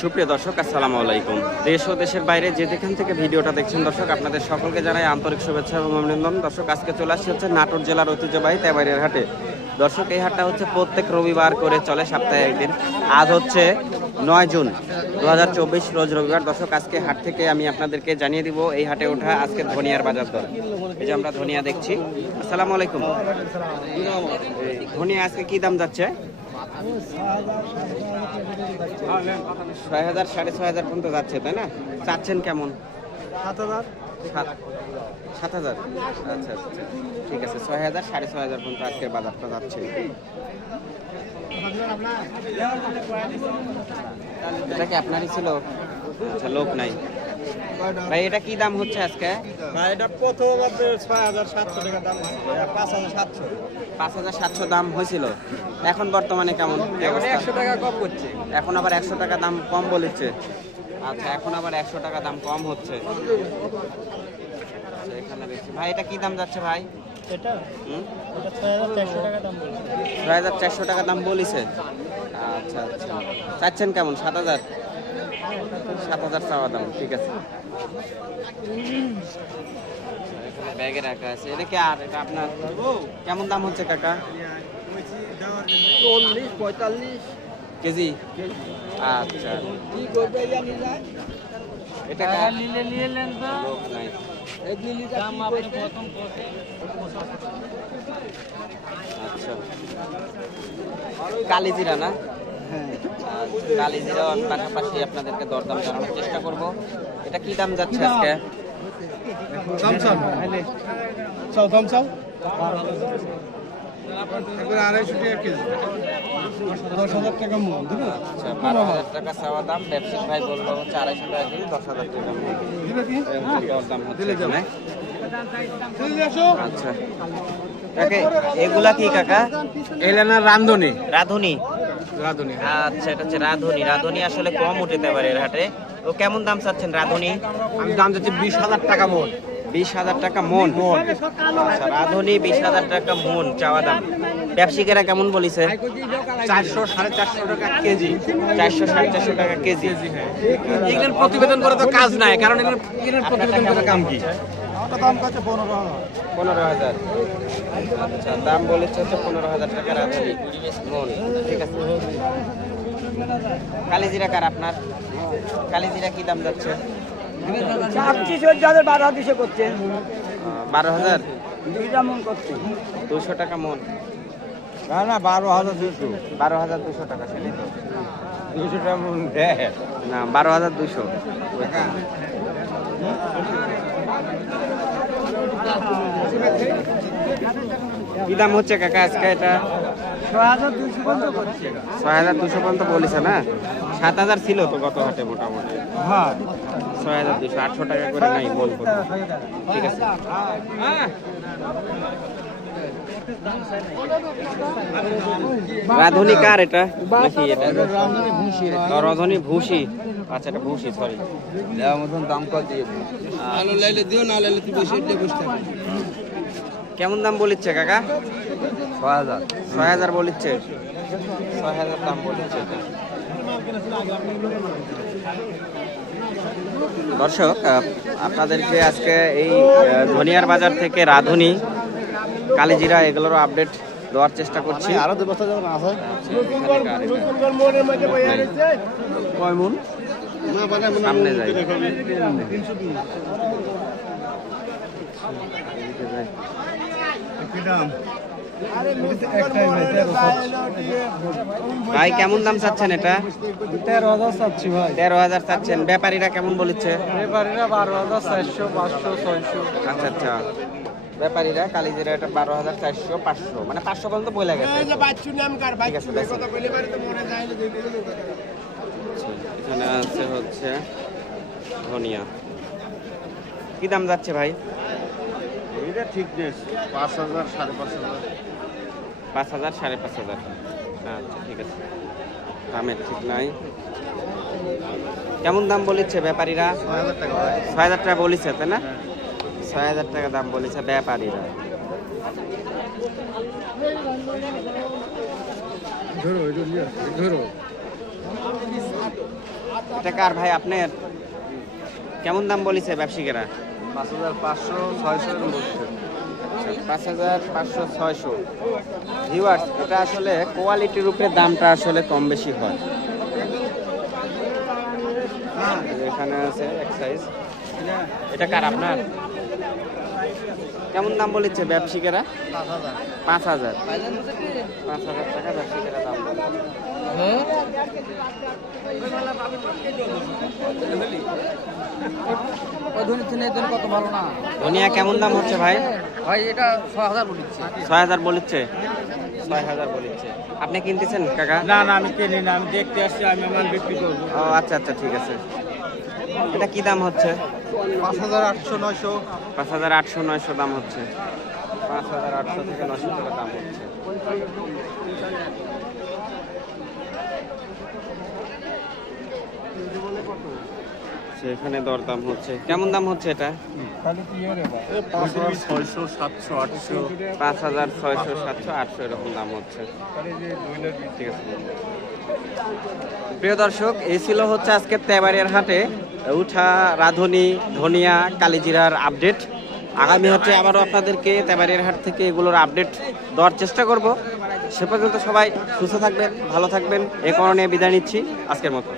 সুপ্রিয় দর্শক, আসসালামু আলাইকুম। দেশ ও দেশের বাইরে যে যেখান থেকে ভিডিওটা দেখছেন, দর্শক, আপনাদের সকলকে জানাই আন্তরিক শুভেচ্ছা এবং অভিনন্দন। দর্শক, আজকে চলে আসছে হচ্ছে নাটোর জেলার ঐতিহ্যবাহী তেবাড়িয়ার হাটে। দর্শক, এই হাটটা হচ্ছে প্রত্যেক রবিবার করে চলে, সপ্তাহে একদিন। আজ হচ্ছে নয় জুন দু হাজার চব্বিশ, রোজ রবিবার। দর্শক, আজকে হাট থেকে আমি আপনাদেরকে জানিয়ে দিব, এই হাটে ওঠা আজকে ধনিয়ার বাজার দর। এই যে আমরা ধনিয়া দেখছি। আসসালামু আলাইকুম। ধনিয়া আজকে কি দাম যাচ্ছে? ছয় হাজার সাড়ে ছয় হাজার পর্যন্ত যাচ্ছে তাই না? চাচ্ছেন কেমন? সাত হাজার। সাত সাত হাজার? আচ্ছা আচ্ছা ঠিক আছে ছয় হাজার সাড়ে ছয় হাজার পর্যন্ত আজকের বাজারটা যাচ্ছে। এটা কি আপনারই ছিল? আচ্ছা লোক নাই। ভাই এটা কি দাম হচ্ছে আজকে? ভাই এটা প্রথম আপনার ছয় হাজার সাতশো টাকা দাম পাঁচ হাজার সাতশো। পাঁচ হাজার সাতশো দাম হয়েছিল। এখন বর্তমানে কেমন? একশো টাকা কম করছে এখন আবার একশো টাকা দাম কম বলেছে। আচ্ছা এখন আবার একশো টাকা দাম কম হচ্ছে। আচ্ছা, এখানে দেখছি। ভাই এটা কি দাম যাচ্ছে ভাই? এটা? ছয় হাজার চারশো টাকা দাম বলিছে। আচ্ছা আচ্ছা। চাচ্ছেন কেমন? সাত হাজার? সাত হাজার চাওয়া দাম ঠিক আছে। ব্যাগে রাখা আছে। এটা কি আর? এটা আপনার? কেমন দাম হচ্ছে কাকা? চল্লিশ পঁয়তাল্লিশ। কেজি? আচ্ছা। কি করবে এটা নিলে নিয়ে নেন তো। নাই। দাম আপনি প্রথম আচ্ছা। কালিজিরা না? আচ্ছা, কালিজিরার পাশাপাশি আপনাদেরকে দরদাম জানানোর চেষ্টা করব। এটা কি দাম যাচ্ছে আজকে? দাম চাও। চাও দাম চাও? আড়াইশো টাকা কেজি। দশ হাজার টাকা আচ্ছা বারো হাজার টাকা চাওয়া দাম। ব্যবসায়িক হচ্ছে আড়াইশো টাকা কেজি দশ হাজার টাকা মূল্য। দিবে কি? এই হচ্ছে দরদাম হচ্ছে এখানে। আচ্ছা। কাকা? এগুলা কি কাকা? এলে না রান্ধনি। রাধুনি। রাঁধুনি। আচ্ছা এটা হচ্ছে রাধুনি। রাধুনি আসলে কম উঠতে পারে এর হাটে। তো কেমন দাম চাচ্ছেন রাধুনি? আমি দাম যাচ্ছি বিশ হাজার টাকা মন। বিশ হাজার টাকা মন? আচ্ছা রাধুনি বিশ হাজার টাকা মন চাওয়া দাম। ব্যবসায়িকেরা কেমন বলিছে? চারশো সাড়ে চারশো টাকা কেজি। চারশো সাড়ে চারশো টাকা কেজি। এগুলোর প্রতিবেদন করে তো কাজ নাই কারণ এগুলো প্রতিবেদন করে কাম কি? পনেরো হাজার। আচ্ছা দাম বলেছে হচ্ছে পনেরো হাজার টাকা মন ঠিক আছে। কালিজিরা কার আপনার? কালিজিরা কি দাম যাচ্ছে? বারো দিশে করছে। বারো হাজার? দুইটা মন করছে। দুশো টাকা মন। না না বারো হাজার দুশো। বারো হাজার দুশো টাকা সেটাই তো। দুশো টাকা মন না বারো হাজার দুশো। কি দাম হচ্ছে কাকা আজকে এটা? ছয় হাজার দুশো পর্যন্ত বলেছে না? সাত হাজার ছিল তো গত হাটে মোটামুটি। হ্যাঁ ছয় হাজার দুশো আটশো টাকা করে নাই বল ঠিক আছে। রাধুনি কার এটা? নাকি এটা? রধনী ভুসি আচ্ছা এটা ভুসি সরি দেওয়ার মতন দাম কত দিয়ে আলো লাইলে দিও না লাইলে তুই বসে বসে কেমন দাম বলিচ্ছে কাকা? ছয় হাজার। ছয় হাজার বলিচ্ছে। ছয় হাজার দাম বলিচ্ছে দর্শক আপনাদেরকে আজকে এই ধনিয়ার বাজার থেকে রাধুনি কালিজিরা এগুলোরও আপডেট দেওয়ার চেষ্টা করছি। আরও দু যখন আছে। কয় মন সামনে যাই। যাই। ভাই কেমন দাম চাচ্ছেন এটা? তেরো হাজার চাচ্ছি ভাই। তেরো হাজার চাচ্ছেন। ব্যাপারীরা কেমন বলেছে? এবারে বারো হাজার চারশো পাঁচশো ছয়শো। আচ্ছা আচ্ছা। ব্যাপারীরা কালিজিরা এটা বারো হাজার চারশো পাঁচশো। মানে পাঁচশো পর্যন্ত বলে গেছে বেশ। এখানে আছে হচ্ছে ধনিয়া। কি দাম যাচ্ছে ভাই? এটা ঠিক নেই পাঁচ হাজার সাড়ে পাঁচ হাজার। পাঁচ হাজার সাড়ে পাঁচ হাজার। আচ্ছা ঠিক আছে। দামের ঠিক নাই। কেমন দাম বলেছে ব্যাপারীরা? ছয় হাজার টাকা ভাই হাজার টাকা বলেছে তাই না? ছয় হাজার টাকা দাম বলেছে ব্যাপারীরা। ধরো এটা এটা কার ভাই আপনার? কেমন দাম বলেছে ব্যবসায়ীরা? পাঁচ হাজার পাঁচশো পাঁচ হাজার পাঁচশো, ছয়শো। এটা আসলে কোয়ালিটির উপরে দামটা আসলে কম বেশি হয়। এখানে আছে এটা কার আপনার? কেমন দাম বলেছে ব্যবসায়ীরা? পাঁচ হাজার। পাঁচ হাজার টাকা দাম। ওই ধনী চিনে ধনী কত ভালো না? ধনিয়া কেমন দাম হচ্ছে ভাই? ভাই এটা ছ হাজার বলিচ্ছে। ছয় হাজার বলেছে ছয় হাজার আপনি কিনতেছেন কাকা? না না আমি কিনি না আমি দেখতে আসছি আমি মাল বিক্রি করব। ও আচ্ছা আচ্ছা ঠিক আছে। এটা কি দাম হচ্ছে? পাঁচ হাজার আটশো নয়শো। পাঁচ হাজার আটশো নয়শো দাম হচ্ছে। পাঁচ হাজার আটশো থেকে নশো টাকা দাম হচ্ছে। সেখানে দরদাম হচ্ছে। কেমন দাম হচ্ছে এটা? পাঁচ হাজার ছয়শো, সাতশো, আটশো। এরকম দাম হচ্ছে। প্রিয় দর্শক, এই ছিল হচ্ছে আজকে তেবাড়িয়ার হাটে। উঠা, রাধুনি, ধনিয়া, কালিজিরার আপডেট। আগামী হচ্ছে আবারও আপনাদেরকে তেবাড়িয়ার হাট থেকে এগুলোর আপডেট দেওয়ার চেষ্টা করব। সে পর্যন্ত সবাই সুস্থ থাকবেন, ভালো থাকবেন। এ কারণে বিদায় নিচ্ছি। আজকের মতো।